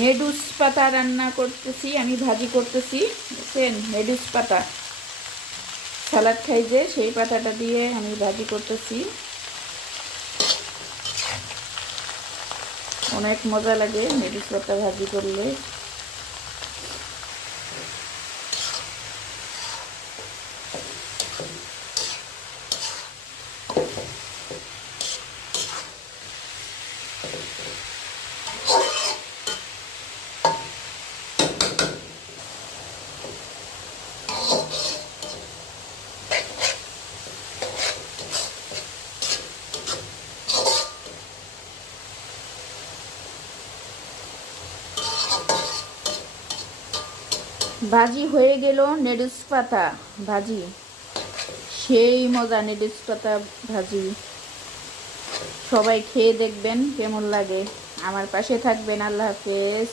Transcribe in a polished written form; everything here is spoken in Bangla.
নেডুস পাতা রান্না করতেছি আমি, ভাজি করতেছি। বুঝছেন, নেডুস পাতা সালাদ খাই যে, সেই পাতাটা দিয়ে আমি ভাজি করতেছি। অনেক মজা লাগে নেডুস পাতা ভাজি করলে। ভাজি হয়ে গেল নেডুস পাতা ভাজি, সেই মজা নেডুস পাতা ভাজি। সবাই খেয়ে দেখবেন কেমন লাগে। আমার পাশে থাকবেন। আল্লাহ হাফেজ।